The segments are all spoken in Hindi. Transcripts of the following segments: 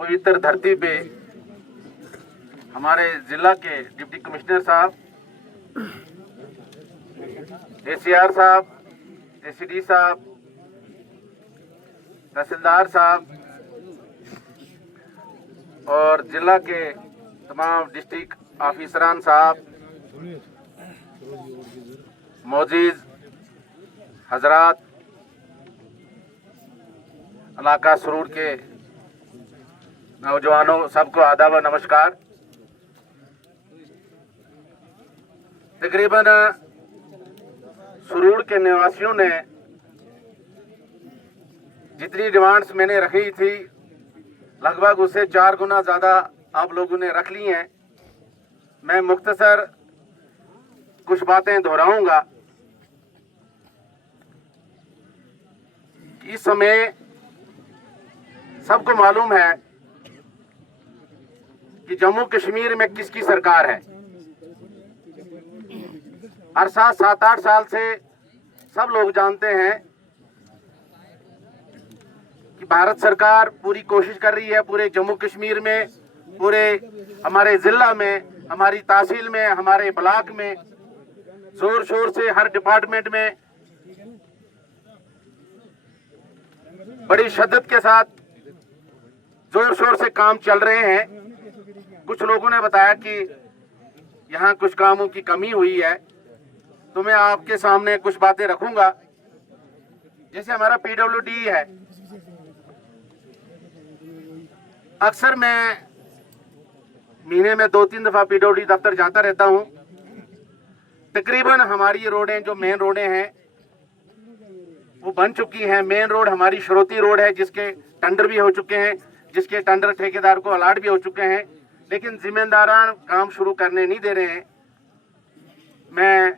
पवित्र धरती पे हमारे जिला के डिप्टी कमिश्नर साहब, एसीआर साहब, एसीडी साहब, तहसीलदार साहब और जिला के तमाम डिस्ट्रिक्ट ऑफिसरान साहब, मोजीज हजरात, इलाका सुरूर के नौजवानों, सबको आदाब व नमस्कार। तकरीबन सुरूर के निवासियों ने जितनी डिमांड्स मैंने रखी थी लगभग उससे 4 गुना ज़्यादा आप लोगों ने रख ली हैं। मैं मुख्तसर कुछ बातें दोहराऊंगा। इस समय सबको मालूम है कि जम्मू कश्मीर में किसकी सरकार है। अरसा 7-8 साल से सब लोग जानते हैं कि भारत सरकार पूरी कोशिश कर रही है पूरे जम्मू कश्मीर में, पूरे हमारे ज़िला में, हमारी तहसील में, हमारे ब्लॉक में जोर शोर से हर डिपार्टमेंट में बड़ी शिद्दत के साथ जोर शोर से काम चल रहे हैं। कुछ लोगों ने बताया कि यहाँ कुछ कामों की कमी हुई है, तो मैं आपके सामने कुछ बातें रखूंगा। जैसे हमारा पीडब्ल्यूडी है, अक्सर मैं महीने में 2-3 दफा पीडब्ल्यूडी दफ्तर जाता रहता हूं। तकरीबन हमारी रोडें जो मेन रोडें हैं वो बन चुकी हैं। मेन रोड हमारी शरोती रोड है जिसके टेंडर भी हो चुके हैं, जिसके टेंडर ठेकेदार को अलाट भी हो चुके हैं, लेकिन जिम्मेदारान काम शुरू करने नहीं दे रहे हैं। मैं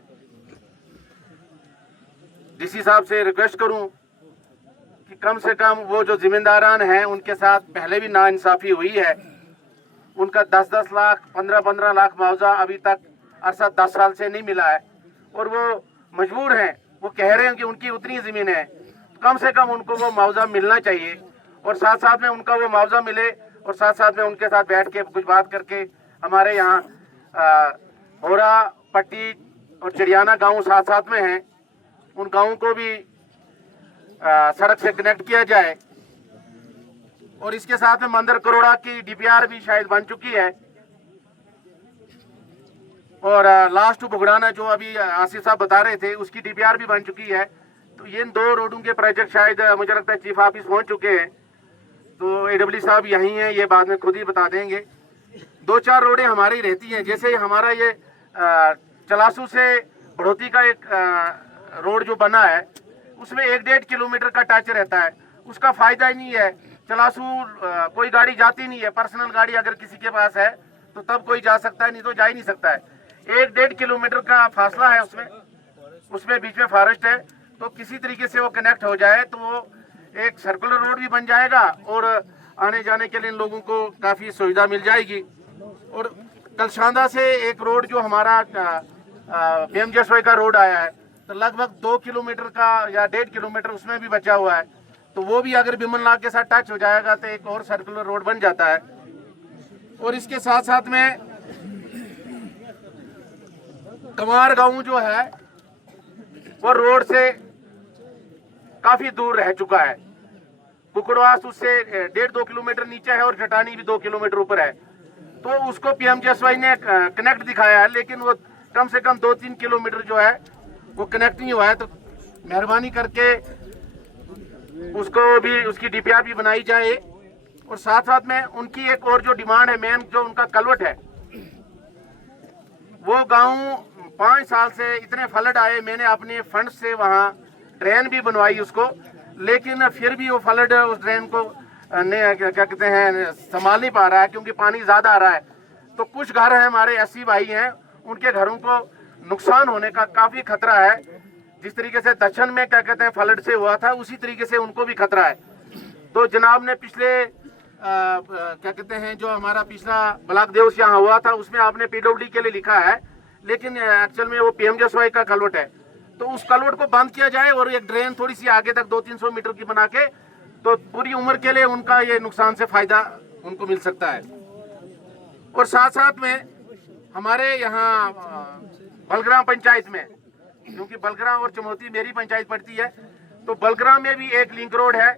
डीसी साहब से रिक्वेस्ट करूं कि कम से कम वो जो जिम्मेदारान हैं उनके साथ पहले भी नाइंसाफ़ी हुई है, उनका 10-10 लाख 15-15 लाख मुआवजा अभी तक अरसा 10 साल से नहीं मिला है और वो मजबूर हैं। वो कह रहे हैं कि उनकी उतनी ज़मीन है, तो कम से कम उनको वो मुआवजा मिलना चाहिए और साथ साथ में उनका वो मुआवजा मिले और साथ साथ में उनके साथ बैठ के कुछ बात करके हमारे यहाँ होरा, पट्टी और चिड़ियाना गांव साथ साथ में हैं, उन गाँवों को भी सड़क से कनेक्ट किया जाए। और इसके साथ में मंदिर करोड़ा की डीपीआर भी शायद बन चुकी है और लास्ट टू बुगड़ाना जो अभी आसिफ साहब बता रहे थे उसकी डीपीआर भी बन चुकी है। तो ये 2 रोडों के प्रोजेक्ट शायद मुझे लगता है चीफ ऑफिस पहुंच चुके हैं, तो एडब्ल्यू साहब यहीं हैं, ये बाद में खुद ही बता देंगे। 2-4 रोडें हमारी रहती हैं, जैसे हमारा ये चलासू से बढ़ोती का एक रोड जो बना है उसमें 1-1.5 किलोमीटर का टच रहता है, उसका फायदा ही नहीं है। चलासू कोई गाड़ी जाती नहीं है, पर्सनल गाड़ी अगर किसी के पास है तो तब कोई जा सकता है, नहीं तो जा ही नहीं सकता है। 1-1.5 किलोमीटर का फासला है उसमें बीच में फॉरेस्ट है, तो किसी तरीके से वो कनेक्ट हो जाए तो वो एक सर्कुलर रोड भी बन जाएगा और आने जाने के लिए इन लोगों को काफ़ी सुविधा मिल जाएगी। और कलशांदा से एक रोड जो हमारा PMGSY का रोड आया है, तो लगभग 2 किलोमीटर का या 1.5 किलोमीटर उसमें भी बचा हुआ है, तो वो भी अगर बिमन लाग के साथ टच हो जाएगा तो एक और सर्कुलर रोड बन जाता है। और इसके साथ साथ में कमार गांव जो है वो रोड से काफी दूर रह चुका है। कुकड़वास उससे 1.5-2 किलोमीटर नीचे है और चटानी भी 2 किलोमीटर ऊपर है, तो उसको PMGSY ने कनेक्ट दिखाया है, लेकिन वो कम से कम 2-3 किलोमीटर जो है वो कनेक्ट नहीं हुआ है। तो मेहरबानी करके उसको भी, उसकी डीपीआर भी बनाई जाए। और साथ साथ में उनकी एक और जो डिमांड है, मेन जो उनका कलवट है, वो गांव 5 साल से इतने फ्लड आए, मैंने अपने फंड से वहां ड्रेन भी बनवाई उसको, लेकिन फिर भी वो फ्लड उस ड्रेन को क्या कहते हैं संभाल नहीं पा रहा है क्योंकि पानी ज़्यादा आ रहा है। तो कुछ घर हैं हमारे 80 भाई हैं, उनके घरों को नुकसान होने का काफ़ी खतरा है। जिस तरीके से दक्षिण में क्या कहते हैं फ्लड से हुआ था, उसी तरीके से उनको भी खतरा है। तो जनाब ने पिछले क्या कहते हैं जो हमारा पिछला ब्लॉक देवस यहाँ हुआ था उसमें आपने PWD के लिए लिखा है, लेकिन एक्चुअल में वो PMGSY का कलवट है, तो उस कलवट को बंद किया जाए और एक ड्रेन थोड़ी सी आगे तक 200-300 मीटर की बना के, तो पूरी उम्र के लिए उनका ये नुकसान से फायदा उनको मिल सकता है। और साथ साथ में हमारे यहाँ बलग्राम पंचायत में, क्योंकि बलग्राम और चमोती मेरी पंचायत पड़ती है, तो बलग्राम में भी एक लिंक रोड है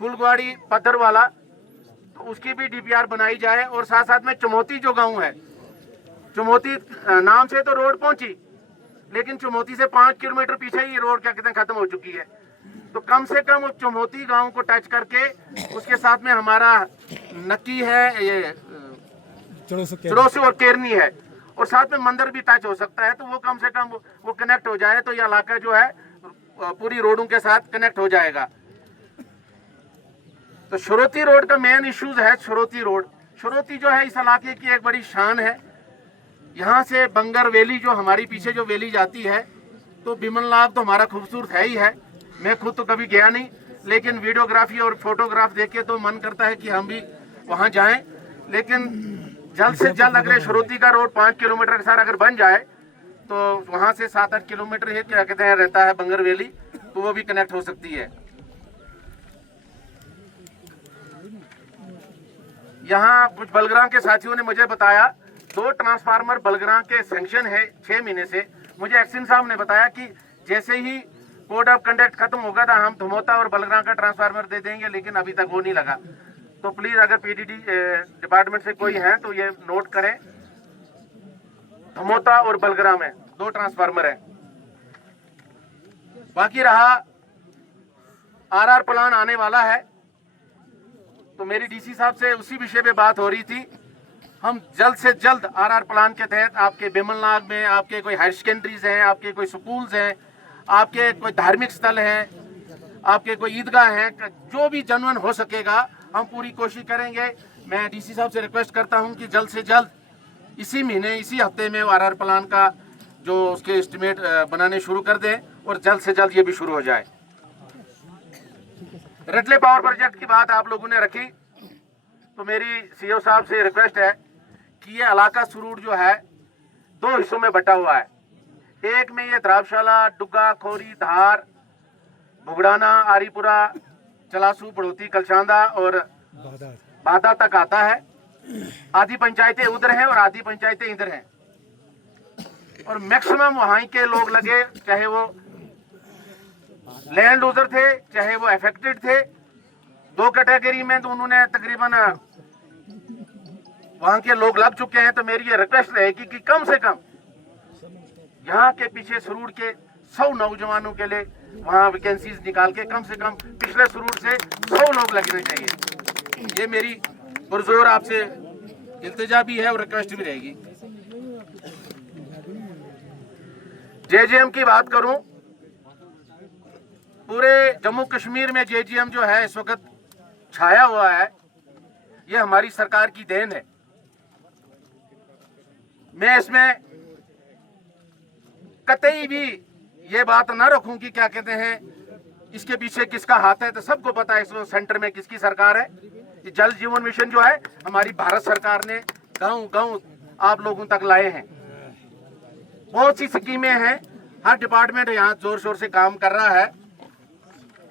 फुलगवाड़ी पत्थर वाला, तो उसकी भी डीपीआर बनाई जाए। और साथ साथ में चमोती जो गांव है, चमोती नाम से तो रोड पहुंची, लेकिन चमोती से 5 किलोमीटर पीछे ही रोड क्या कहते हैं खत्म हो चुकी है। तो कम से कम उस चमोती गांव को टच करके, उसके साथ में हमारा नक्की है, ये चड़ोसी और केरनी है, और साथ में मंदिर भी टच हो सकता है। तो वो कम से कम वो कनेक्ट हो जाए तो ये इलाका जो है पूरी रोडों के साथ कनेक्ट हो जाएगा। तो श्रोती रोड का मेन इश्यूज है श्रोती रोड। श्रोती जो है इस इलाके की एक बड़ी शान है। यहाँ से बंगर वैली जो हमारी पीछे जो वैली जाती है, तो बिमलनाथ तो हमारा खूबसूरत है ही है। मैं खुद तो कभी गया नहीं, लेकिन वीडियोग्राफी और फोटोग्राफ देख के तो मन करता है कि हम भी वहाँ जाएं। लेकिन जल्द से जल्द अगर श्रोती का रोड 5 किलोमीटर के साथ अगर बन जाए, तो वहाँ से 7-8 किलोमीटर ही क्या कहते हैं रहता है बंगर वैली, तो वो भी कनेक्ट हो सकती है। यहाँ कुछ बलग्राम के साथियों ने मुझे बताया 2 ट्रांसफार्मर बलग्राम के सैंक्शन है 6 महीने से। मुझे एक्शन साहब ने बताया कि जैसे ही कोड ऑफ कंडक्ट खत्म होगा था हम धमोता और बलग्राम का ट्रांसफार्मर दे देंगे, लेकिन अभी तक वो नहीं लगा। तो प्लीज अगर पीडीडी डिपार्टमेंट से कोई है तो ये नोट करें, धमोता और बलग्राम में 2 ट्रांसफार्मर है। बाकी रहा आरआर प्लान आने वाला है, तो मेरी डीसी साहब से उसी विषय पे बात हो रही थी। हम जल्द से जल्द आरआर प्लान के तहत आपके बिमलनाग में आपके कोई हायर सेकेंडरीज हैं, आपके कोई स्कूल्स हैं, आपके कोई धार्मिक स्थल हैं, आपके कोई ईदगाह हैं, जो भी जनवन हो सकेगा हम पूरी कोशिश करेंगे। मैं डीसी साहब से रिक्वेस्ट करता हूं कि जल्द से जल्द इसी महीने इसी हफ्ते में आरआर प्लान का जो उसके एस्टिमेट बनाने शुरू कर दें और जल्द से जल्द ये भी शुरू हो जाए। रटले पावर प्रोजेक्ट की बात आप लोगों ने रखी, तो मेरी सीओ साहब से रिक्वेस्ट है कि ये इलाका सुरूर जो है 2 हिस्सों में बटा हुआ है। एक में ये द्रावशाला, डुग्गा, खोरी, धार, भुगड़ाना, आरीपुरा, चलासू, बड़ोती, कलशांदा और बादा तक आता है। आधी पंचायतें उधर हैं और आधी पंचायतें इधर हैं। और मैक्सिमम वहां के लोग लगे, चाहे वो लैंड यूजर थे चाहे वो अफेक्टेड थे, 2 कैटेगरी में तो उन्होंने तकरीबन वहां के लोग लग चुके हैं। तो मेरी ये रिक्वेस्ट रहेगी कि कम से कम यहाँ के पीछे सुरूर के 100 नौजवानों के लिए वहाँ वैकेंसीज निकाल के कम से कम पिछले सुरूर से 100 लोग लगने चाहिए। ये मेरी पुरजोर आपसे इल्तिजा भी है और रिक्वेस्ट भी रहेगी। जेजीएम की बात करूं, पूरे जम्मू कश्मीर में जेजीएम जो है इस वक्त छाया हुआ है, ये हमारी सरकार की देन है। मैं इसमें कतई भी ये बात ना रखूं कि क्या कहते हैं इसके पीछे किसका हाथ है, तो सबको पता है इस सेंटर में किसकी सरकार है। ये जल जीवन मिशन जो है हमारी भारत सरकार ने गांव-गांव आप लोगों तक लाए हैं। बहुत सी स्कीमें हैं, हर डिपार्टमेंट यहाँ जोर शोर से काम कर रहा है।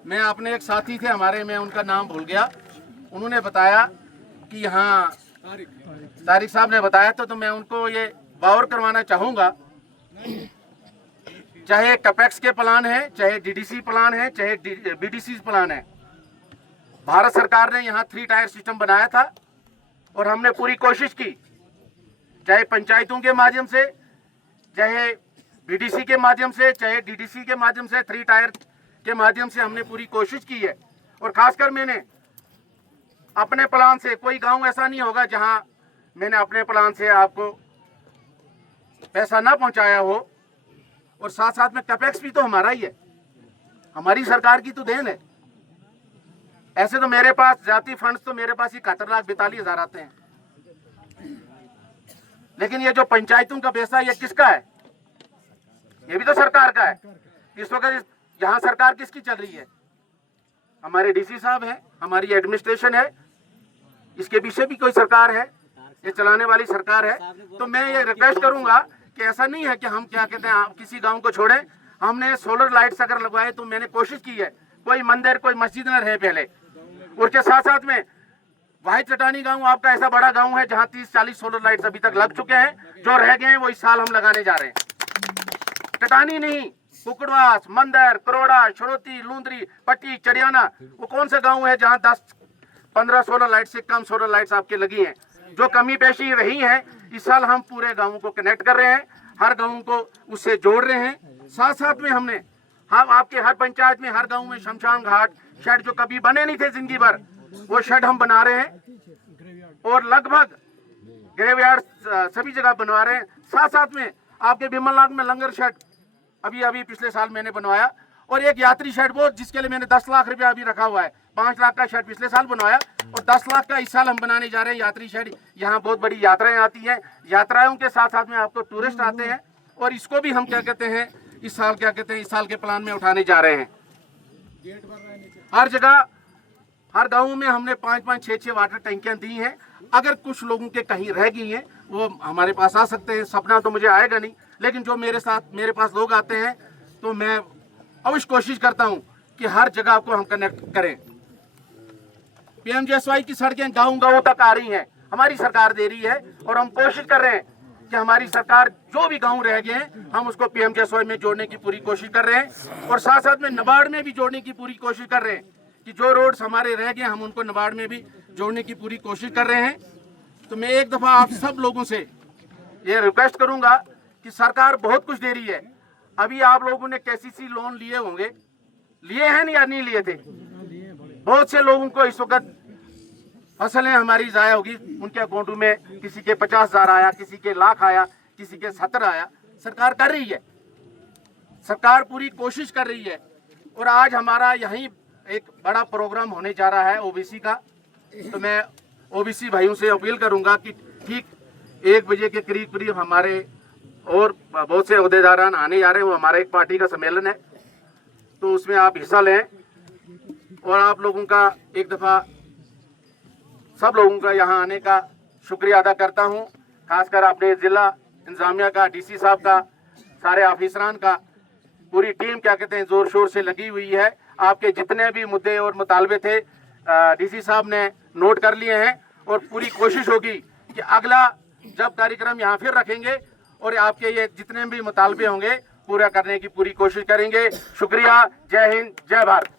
मैं अपने एक साथी थे हमारे, मैं उनका नाम भूल गया, उन्होंने बताया कि यहाँ तारिक साहब ने बताया तो मैं उनको ये बावर करवाना चाहूँगा, चाहे कैपेक्स के प्लान है, चाहे डीडीसी प्लान है, चाहे बीडीसी प्लान है, भारत सरकार ने यहाँ 3 टायर सिस्टम बनाया था और हमने पूरी कोशिश की, चाहे पंचायतों के माध्यम से, चाहे बीडीसी के माध्यम से, चाहे डीडीसी के माध्यम से, 3 टायर के माध्यम से हमने पूरी कोशिश की है। और खासकर मैंने अपने प्लान से, कोई गांव ऐसा नहीं होगा जहां मैंने अपने प्लान से आपको पैसा ना पहुंचाया हो। और साथ साथ में कैपेक्स भी तो हमारा ही है, हमारी सरकार की तो देन है। ऐसे तो मेरे पास जाती फंड्स तो मेरे पास ही 71,42,000 आते हैं, लेकिन ये जो पंचायतों का पैसा ये किसका है? ये भी तो सरकार का है। इस वक्त यहाँ सरकार किसकी चल रही है? हमारे डीसी साहब हैं, हमारी एडमिनिस्ट्रेशन है, इसके पीछे भी कोई सरकार है, ये चलाने वाली सरकार है। तो मैं ये रिक्वेस्ट करूंगा कि ऐसा नहीं है कि हम क्या कहते हैं किसी गांव को छोड़ें। हमने सोलर लाइट्स अगर लगवाए तो मैंने कोशिश की है कोई मंदिर कोई मस्जिद न रहे पहले। और के साथ साथ में वाहिद चटानी गांव आपका ऐसा बड़ा गांव है जहां 30-40 सोलर लाइट्स अभी तक लग चुके हैं, जो रह गए हैं वो इस साल हम लगाने जा रहे हैं। चटानी नहीं, कुकड़वास, मंदर, करोड़ा, शरोती, लूंदरी, पट्टी, चढ़ियाना, वो कौन सा गांव है जहां 10-15 सोलर लाइट से कम सोलर लाइट्स आपके लगी हैं? जो कमी पेशी रही है इस साल हम पूरे गाँव को कनेक्ट कर रहे हैं, हर गाँव को उससे जोड़ रहे हैं। साथ साथ में हमने आपके हर पंचायत में, हर गांव में शमशान घाट शेड जो कभी बने नहीं थे जिंदगी भर, वो शेड हम बना रहे हैं और लगभग ग्रेवयार्ड सभी जगह बनवा रहे हैं। साथ साथ में आपके बिमलनाग में लंगर शेड अभी पिछले साल मैंने बनवाया, और एक यात्री शेड वो जिसके लिए मैंने 10 लाख रुपया अभी रखा हुआ है। 5 लाख का शेड पिछले साल बनवाया और 10 लाख का इस साल हम बनाने जा रहे हैं यात्री शेड। यहाँ बहुत बड़ी यात्राएं आती हैं, यात्राओं के साथ साथ में आपको टूरिस्ट आते हैं, और इसको भी हम क्या कहते हैं इस साल के प्लान में उठाने जा रहे हैं। हर जगह हर गांव में हमने 5-5, 6-6 वाटर टैंकियां दी हैं। अगर कुछ लोगों के कहीं रह गई हैं वो हमारे पास आ सकते हैं। सपना तो मुझे आएगा नहीं, लेकिन जो मेरे पास लोग आते हैं तो मैं अवश्य कोशिश करता हूं कि हर जगह को हम कनेक्ट करें। पीएमजीएसवाई की सड़कें गाँव तक आ रही हैं, हमारी सरकार दे रही है, और हम कोशिश कर रहे हैं कि हमारी सरकार जो भी गांव रह गए हैं हम उसको पीएमजीएसवाई में जोड़ने की पूरी कोशिश कर रहे हैं, और साथ साथ में नाबार्ड में भी जोड़ने की पूरी कोशिश कर रहे हैं कि जो रोड्स हमारे रह गए हम उनको नाबार्ड में भी जोड़ने की पूरी कोशिश कर रहे हैं। तो मैं एक दफ़ा आप सब लोगों से ये रिक्वेस्ट करूंगा कि सरकार बहुत कुछ दे रही है। अभी आप लोगों ने केसीसी लोन लिए होंगे, लिए हैं या नहीं लिए थे? बहुत से लोगों को इस वक्त फसलें हमारी ज़ाया होगी, उनके अकाउंटों में किसी के 50,000 आया, किसी के लाख आया, किसी के 70 आया। सरकार कर रही है, सरकार पूरी कोशिश कर रही है। और आज हमारा यहीं एक बड़ा प्रोग्राम होने जा रहा है ओबीसी का, तो मैं ओबीसी भाइयों से अपील करूंगा कि ठीक 1 बजे के करीब हमारे और बहुत से अहदेदारान आने जा रहे हैं। वो हमारा एक पार्टी का सम्मेलन है, तो उसमें आप हिस्सा लें, और आप लोगों का एक दफ़ा सब लोगों का यहाँ आने का शुक्रिया अदा करता हूँ। खासकर अपने ज़िला इंतजामिया का, डीसी साहब का, सारे ऑफिसरान का, पूरी टीम क्या कहते हैं ज़ोर शोर से लगी हुई है। आपके जितने भी मुद्दे और मुतालबे थे डीसी साहब ने नोट कर लिए हैं, और पूरी कोशिश होगी कि अगला जब कार्यक्रम यहाँ फिर रखेंगे और आपके ये जितने भी मुतालबे होंगे पूरा करने की पूरी कोशिश करेंगे। शुक्रिया, जय हिंद, जय भारत।